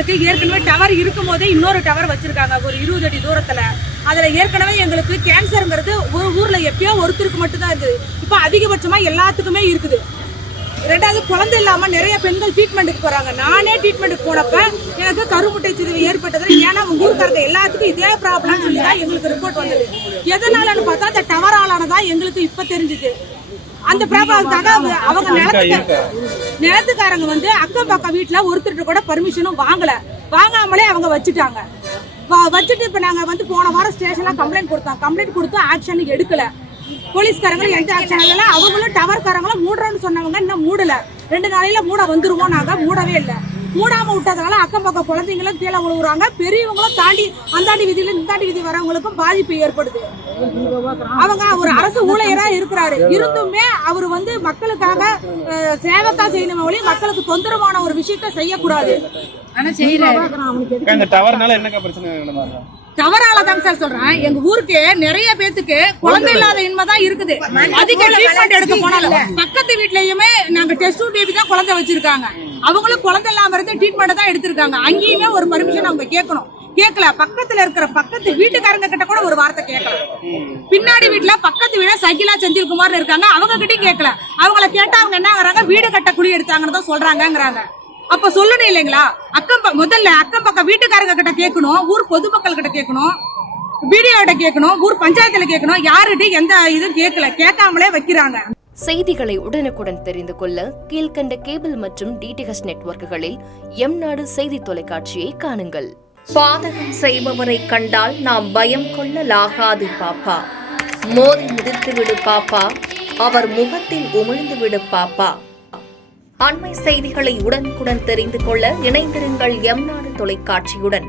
எங்களுக்கு ஏற்கனவே டவர் இருக்கும் போதே இன்னொரு டவர் வச்சிருக்காங்க ஒரு 20 அடி தூரத்துல. அதுல ஏற்கனவே எங்களுக்கு கேன்சர்ங்கிறது ஒரு ஊர்ல எப்பயோ ஒருத்தருக்கு மட்டும் தான் இருக்குது. இப்ப அதிகபட்சமா எல்லாத்துக்குமே இருக்குது. ரெண்டாவது குழந்தை இல்லாம நிறைய பெண்கள் ட்ரீட்மெண்ட்டுக்கு போறாங்க. நானே ட்ரீட்மெண்ட்டுக்கு போனப்ப எனக்கு கருமுட்டை சிதைவு ஏற்பட்டது. ஏன்னா உங்க ஊருக்காரங்க எல்லாத்துக்கும் இதே ப்ராப்ளம் சொல்லி தான் எங்களுக்கு ரிப்போர்ட் வந்தது. எதனாலன்னு பார்த்தா அந்த டவராலதான் எங்களுக்கு இப்ப தெரிஞ்சுது. அந்த ப்ராப்ளத்துக்காக அவங்க நிலத்துக்காரங்க வந்து அக்கம் பக்கம் வீட்டுல ஒருத்தருக்கு கூட பர்மிஷனும் வாங்காமலே அவங்க வச்சுட்டாங்க. வச்சுட்டு இப்ப நாங்க வந்து போன வாரம் ஸ்டேஷன்ல கம்ப்ளைண்ட் கொடுத்தோம். கம்ப்ளைண்ட் கொடுத்து ஆக்ஷன் எடுக்கல. போலீஸ்காரங்களும் எந்த ஆக்ஷன் இல்ல. அவங்களும் டவர்காரங்களும் மூடுறோம்னு சொன்னவங்க இன்னும் மூடல. 2 நாளையில மூட வந்துருவோம். நாங்க மூடவே இல்லை. மூடாம விட்டதுனால அக்கம் பக்கம் குழந்தைங்களும் கீழே விழுவுறாங்க. பெரியவங்களும் தாண்டி அந்தாண்டி வீதியில இந்தாண்டி வீதி வரவங்களுக்கும் பாதிப்பு ஏற்படுது. அவங்க ஒரு அரசு ஊழியரா இருக்கிறாரு. இருந்துமே அவர் வந்து மக்களுக்காக சேவைத்தான் செய்யணும் ஒழிய மக்களுக்கு தொந்தரவான ஒரு விஷயத்த செய்யக்கூடாது. ஆனா டவராலதான் சார் சொல்றேன். எங்க ஊருக்கு நிறைய பேத்துக்கு குழந்தை இல்லாத இன்மைதான் இருக்குது. அதிக ட்ரீட்மெண்ட் எடுக்க போனாலும் பக்கத்து வீட்லயுமே நாங்க டெஸ்ட் டியூப் தான் குழந்தை வச்சிருக்காங்க. அவங்களும் குழந்தை இல்லாம இருந்து ட்ரீட்மெண்ட் தான் எடுத்திருக்காங்க. அங்கேயுமே ஒரு பர்மிஷன் அவங்க கேட்கல. பக்கத்துல இருக்கிற பக்கத்து வீட்டுக்காரங்க கிட்ட கூட ஒரு வார்த்தை கேட்கல. பின்னாடி வீட்டுல பக்கத்து வீட சகிலா செந்தில்குமார் இருக்காங்க. அவங்க கிட்டயும் கேட்கல. அவங்கள கேட்டா அவங்க என்ன ஆகுறாங்க, வீடு கட்ட குழி எடுத்தாங்கன்னு தான் சொல்றாங்கிறாங்க. அப்ப சொல்லணும் இல்லைங்களா? முதல்ல அக்கம் பக்கம் வீட்டுக்காரங்க கிட்ட கேட்கணும், ஊர் பொதுமக்கள் கிட்ட கேட்கணும், வீடியோட கேட்கணும், ஊர் பஞ்சாயத்துல கேட்கணும். யாருகிட்ட எந்த இதுவும் கேட்காமலே வைக்கிறாங்க. செய்திகளை உடனுக்குடன் தெரிந்து கொள்ள கீழ்கண்ட கேபிள் மற்றும் டிடிஹெச் நெட்வொர்க்குகளில் எம்நாடு செய்தி தொலைக்காட்சியை காணுங்கள். பாதகம் செய்பவரை கண்டால் நாம் பயம் கொள்ளலாகாது பாப்பா. மோதி மிதித்து விடு பாப்பா, அவர் முகத்தில் உமிழ்ந்து விடு பாப்பா. அண்மை செய்திகளை உடனுக்குடன் தெரிந்து கொள்ள இணைந்திருங்கள் எம்நாடு தொலைக்காட்சியுடன்.